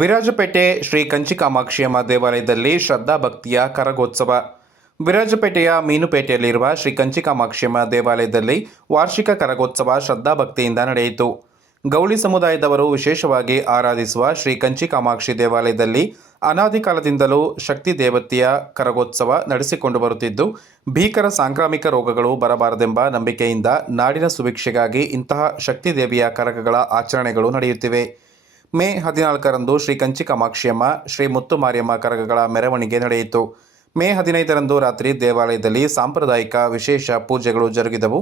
ವಿರಾಜಪೇಟೆ ಶ್ರೀ ಕಂಚಿಕಾಮಾಕ್ಷಿಯಮ್ಮ ದೇವಾಲಯದಲ್ಲಿ ಶ್ರದ್ಧಾ ಭಕ್ತಿಯ ಕರಗೋತ್ಸವ. ವಿರಾಜಪೇಟೆಯ ಮೀನುಪೇಟೆಯಲ್ಲಿರುವ ಶ್ರೀ ಕಂಚಿಕಾಮಾಕ್ಷಿಯಮ್ಮ ದೇವಾಲಯದಲ್ಲಿ ವಾರ್ಷಿಕ ಕರಗೋತ್ಸವ ಶ್ರದ್ಧಾಭಕ್ತಿಯಿಂದ ನಡೆಯಿತು. ಗೌಳಿ ಸಮುದಾಯದವರು ವಿಶೇಷವಾಗಿ ಆರಾಧಿಸುವ ಶ್ರೀ ಕಂಚಿಕಾಮಾಕ್ಷಿ ದೇವಾಲಯದಲ್ಲಿ ಅನಾದಿ ಕಾಲದಿಂದಲೂ ಶಕ್ತಿ ದೇವತೆಯ ಕರಗೋತ್ಸವ ನಡೆಸಿಕೊಂಡು ಬರುತ್ತಿದ್ದು, ಭೀಕರ ಸಾಂಕ್ರಾಮಿಕ ರೋಗಗಳು ಬರಬಾರದೆಂಬ ನಂಬಿಕೆಯಿಂದ ನಾಡಿನ ಸುಭಿಕ್ಷೆಗಾಗಿ ಇಂತಹ ಶಕ್ತಿ ದೇವಿಯ ಕರಗಗಳ ಆಚರಣೆಗಳು ನಡೆಯುತ್ತಿವೆ. ಮೇ 14ರಂದು ಶ್ರೀ ಕಂಚಿಕಾಮಾಕ್ಷಿಯಮ್ಮ, ಶ್ರೀ ಮುತ್ತುಮಾರಿಯಮ್ಮ ಕರಗಗಳ ಮೆರವಣಿಗೆ ನಡೆಯಿತು. ಮೇ 15ರಂದು ರಾತ್ರಿ ದೇವಾಲಯದಲ್ಲಿ ಸಾಂಪ್ರದಾಯಿಕ ವಿಶೇಷ ಪೂಜೆಗಳು ಜರುಗಿದವು.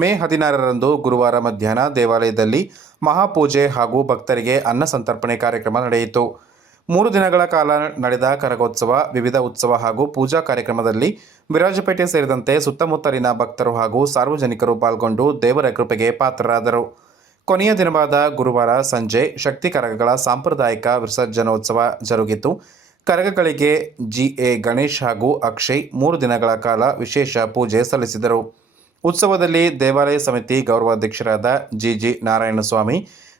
ಮೇ 16ರಂದು ಗುರುವಾರ ಮಧ್ಯಾಹ್ನ ದೇವಾಲಯದಲ್ಲಿ ಮಹಾಪೂಜೆ ಹಾಗೂ ಭಕ್ತರಿಗೆ ಅನ್ನ ಸಂತರ್ಪಣೆ ಕಾರ್ಯಕ್ರಮ ನಡೆಯಿತು. 3 ದಿನಗಳ ಕಾಲ ನಡೆದ ಕರಗೋತ್ಸವ, ವಿವಿಧ ಉತ್ಸವ ಹಾಗೂ ಪೂಜಾ ಕಾರ್ಯಕ್ರಮದಲ್ಲಿ ವಿರಾಜಪೇಟೆ ಸೇರಿದಂತೆ ಸುತ್ತಮುತ್ತಲಿನ ಭಕ್ತರು ಹಾಗೂ ಸಾರ್ವಜನಿಕರು ಪಾಲ್ಗೊಂಡು ದೇವರ ಕೃಪೆಗೆ ಪಾತ್ರರಾದರು. ಕೊನೆಯ ದಿನವಾದ ಗುರುವಾರ ಸಂಜೆ ಶಕ್ತಿ ಕರಗಗಳ ಸಾಂಪ್ರದಾಯಿಕ ವಿಸರ್ಜನೋತ್ಸವ ಜರುಗಿತು. ಕರಗಗಳಿಗೆ ಜಿ.ಎ. ಗಣೇಶ್ ಹಾಗೂ ಅಕ್ಷಯ್ 3 ದಿನಗಳ ಕಾಲ ವಿಶೇಷ ಪೂಜೆ ಸಲ್ಲಿಸಿದರು. ಉತ್ಸವದಲ್ಲಿ ದೇವಾಲಯ ಸಮಿತಿ ಗೌರವಾಧ್ಯಕ್ಷರಾದ ಜಿ.ಜಿ. ನಾರಾಯಣಸ್ವಾಮಿ,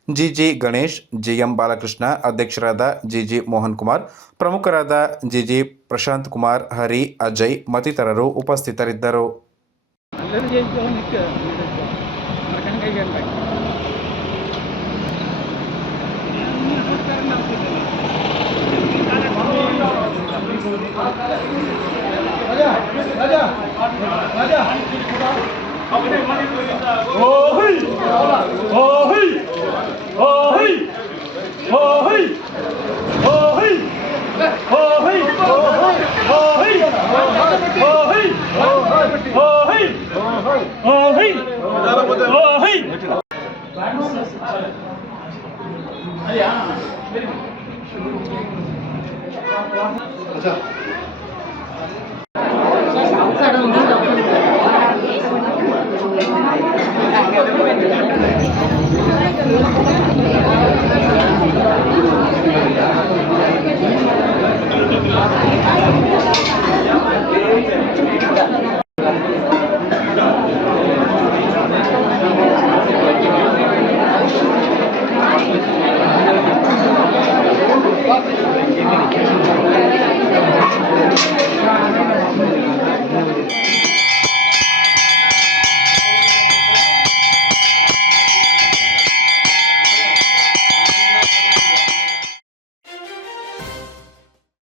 ಜಿ.ಜಿ. ಗಣೇಶ್, ಜಿ.ಎಂ. ಬಾಲಕೃಷ್ಣ, ಅಧ್ಯಕ್ಷರಾದ ಜಿ.ಜಿ. ಮೋಹನ್ ಕುಮಾರ್, ಪ್ರಮುಖರಾದ ಜಿ.ಜಿ. ಪ್ರಶಾಂತ್ ಕುಮಾರ್, ಹರಿ, ಅಜಯ್ ಮತ್ತಿತರರು ಉಪಸ್ಥಿತರಿದ್ದರು.